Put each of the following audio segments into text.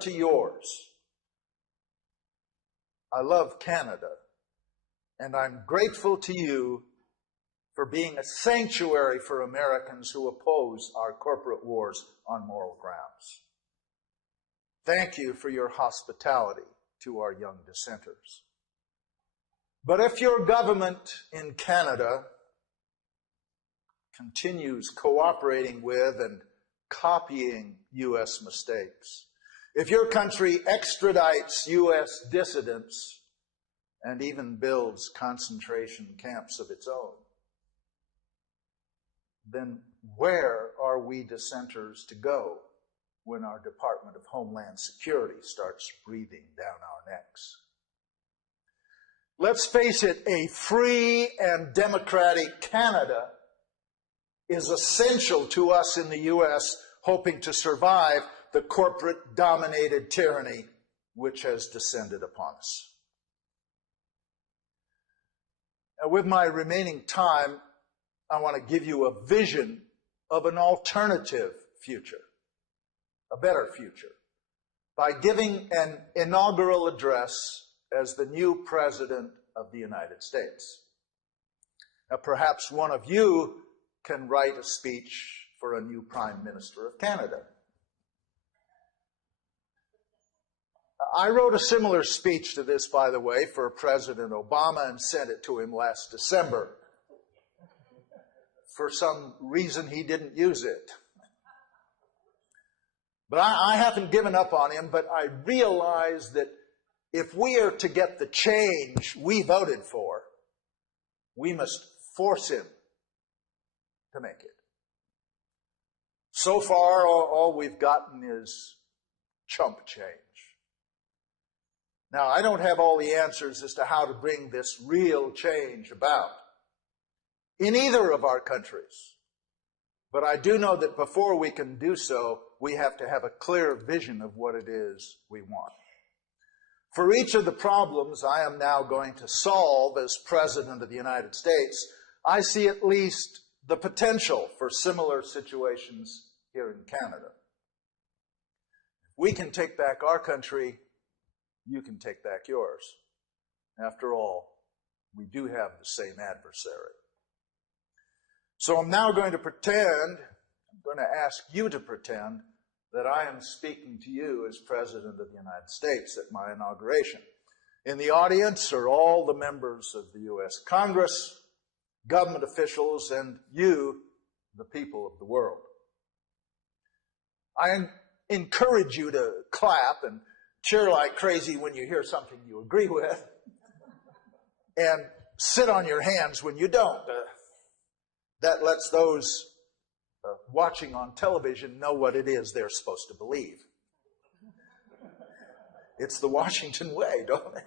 to yours. I love Canada, and I'm grateful to you for being a sanctuary for Americans who oppose our corporate wars on moral grounds. Thank you for your hospitality to our young dissenters. But if your government in Canada continues cooperating with and copying U.S. mistakes, if your country extradites U.S. dissidents and even builds concentration camps of its own, then where are we dissenters to go when our Department of Homeland Security starts breathing down our necks? Let's face it, a free and democratic Canada is essential to us in the U.S. hoping to survive the corporate-dominated tyranny which has descended upon us. Now, with my remaining time, I want to give you a vision of an alternative future, a better future, by giving an inaugural address as the new President of the United States. Now, perhaps one of you can write a speech for a new Prime Minister of Canada. I wrote a similar speech to this, by the way, for President Obama and sent it to him last December. For some reason, he didn't use it. But I haven't given up on him, but I realize that if we are to get the change we voted for, we must force him to make it. So far, all we've gotten is chump change. Now, I don't have all the answers as to how to bring this real change about in either of our countries. But I do know that before we can do so, we have to have a clear vision of what it is we want. For each of the problems I am now going to solve as President of the United States, I see at least the potential for similar situations here in Canada. If we can take back our country, you can take back yours. After all, we do have the same adversary. So I'm now going to ask you to pretend that I am speaking to you as President of the United States at my inauguration. In the audience are all the members of the U.S. Congress, government officials, and you, the people of the world. I encourage you to clap and cheer like crazy when you hear something you agree with, and sit on your hands when you don't. That lets those watching on television know what it is they're supposed to believe. It's the Washington way, don't it?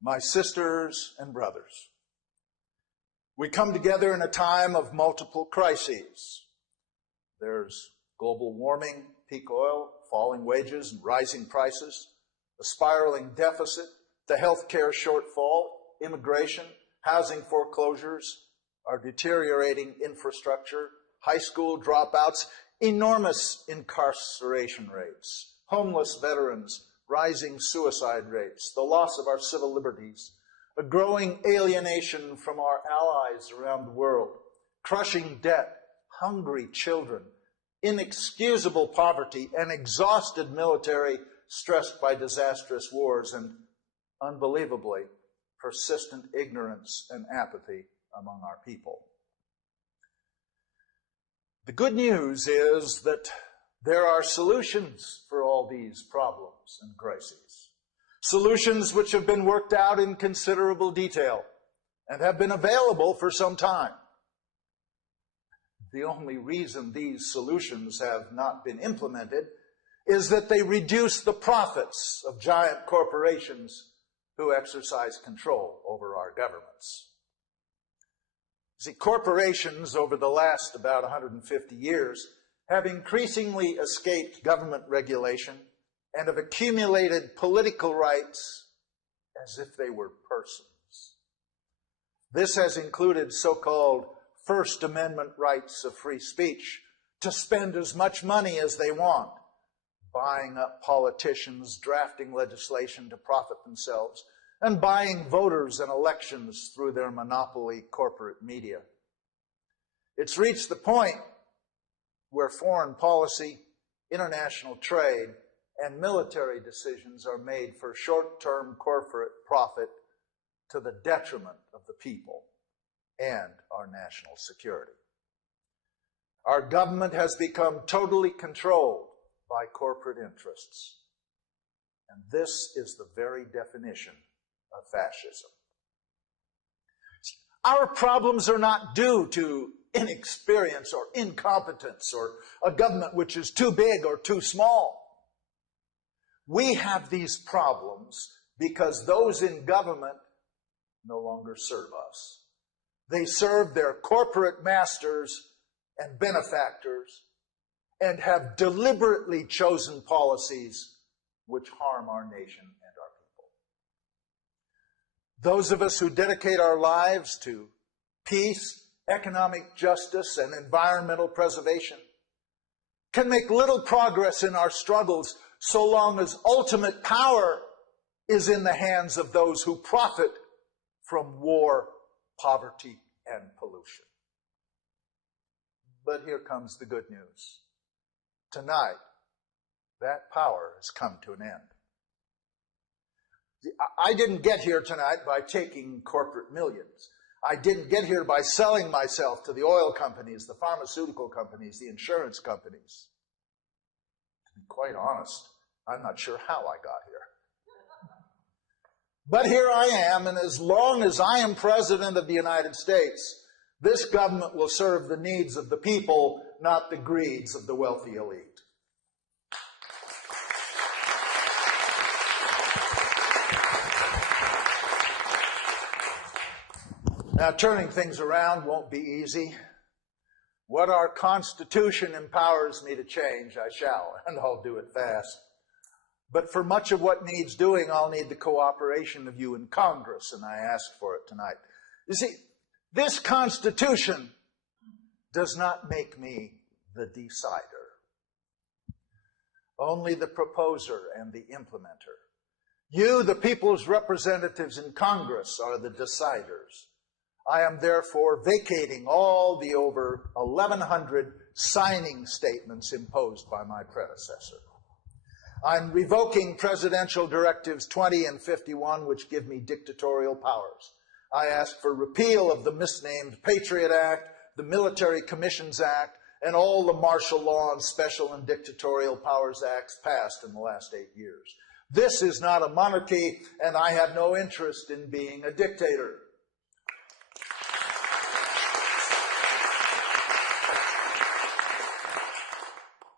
My sisters and brothers, we come together in a time of multiple crises. There's global warming, peak oil, falling wages and rising prices, a spiraling deficit, the healthcare shortfall, immigration, housing foreclosures, our deteriorating infrastructure, high school dropouts, enormous incarceration rates, homeless veterans, rising suicide rates, the loss of our civil liberties, a growing alienation from our allies around the world, crushing debt, hungry children, inexcusable poverty, an exhausted military stressed by disastrous wars, and unbelievably, persistent ignorance and apathy among our people. The good news is that there are solutions for all these problems and crises. Solutions which have been worked out in considerable detail and have been available for some time. The only reason these solutions have not been implemented is that they reduce the profits of giant corporations who exercise control over our governments. See, corporations over the last about 150 years have increasingly escaped government regulation and have accumulated political rights as if they were persons. This has included so-called First Amendment rights of free speech to spend as much money as they want, buying up politicians, drafting legislation to profit themselves, and buying voters and elections through their monopoly corporate media. It's reached the point where foreign policy, international trade, and military decisions are made for short-term corporate profit to the detriment of the people and our national security. Our government has become totally controlled by corporate interests. And this is the very definition of fascism. Our problems are not due to inexperience or incompetence or a government which is too big or too small. We have these problems because those in government no longer serve us. They serve their corporate masters and benefactors and have deliberately chosen policies which harm our nation and our people. Those of us who dedicate our lives to peace, economic justice, and environmental preservation can make little progress in our struggles so long as ultimate power is in the hands of those who profit from war, poverty, and pollution. But here comes the good news. Tonight, that power has come to an end. I didn't get here tonight by taking corporate millions. I didn't get here by selling myself to the oil companies, the pharmaceutical companies, the insurance companies. To be quite honest, I'm not sure how I got here. But here I am, and as long as I am President of the United States, this government will serve the needs of the people, not the greeds of the wealthy elite. Now, turning things around won't be easy. What our Constitution empowers me to change, I shall, and I'll do it fast. But for much of what needs doing, I'll need the cooperation of you in Congress, and I ask for it tonight. You see, this Constitution does not make me the decider. Only the proposer and the implementer. You, the people's representatives in Congress, are the deciders. I am therefore vacating all the over 1,100 signing statements imposed by my predecessor. I'm revoking Presidential Directives 20 and 51, which give me dictatorial powers. I ask for repeal of the misnamed Patriot Act, the Military Commissions Act, and all the martial law and special and dictatorial powers acts passed in the last 8 years. This is not a monarchy, and I have no interest in being a dictator.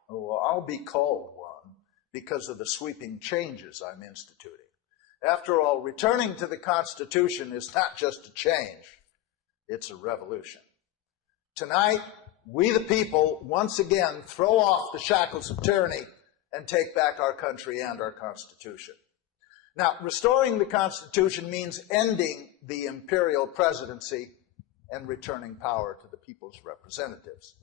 Oh, well, I'll be called one because of the sweeping changes I'm instituting. After all, returning to the Constitution is not just a change, it's a revolution. Tonight, we the people once again throw off the shackles of tyranny and take back our country and our Constitution. Now, restoring the Constitution means ending the imperial presidency and returning power to the people's representatives.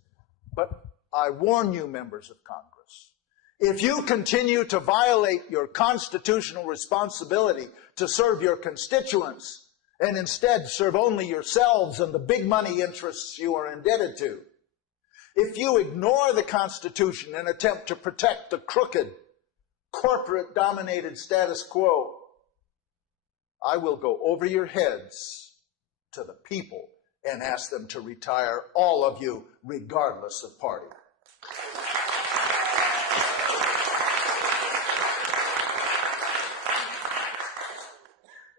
But I warn you, members of Congress, if you continue to violate your constitutional responsibility to serve your constituents and instead serve only yourselves and the big money interests you are indebted to, if you ignore the Constitution and attempt to protect the crooked, corporate-dominated status quo, I will go over your heads to the people and ask them to retire all of you, regardless of party.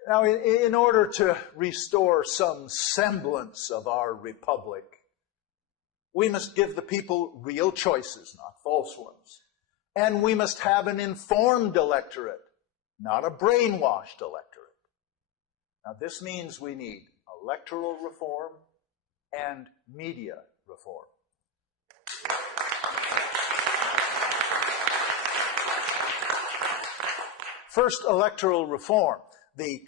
Now, in order to restore some semblance of our republic, we must give the people real choices, not false ones. And we must have an informed electorate, not a brainwashed electorate. Now, this means we need electoral reform and media reform. First, electoral reform. The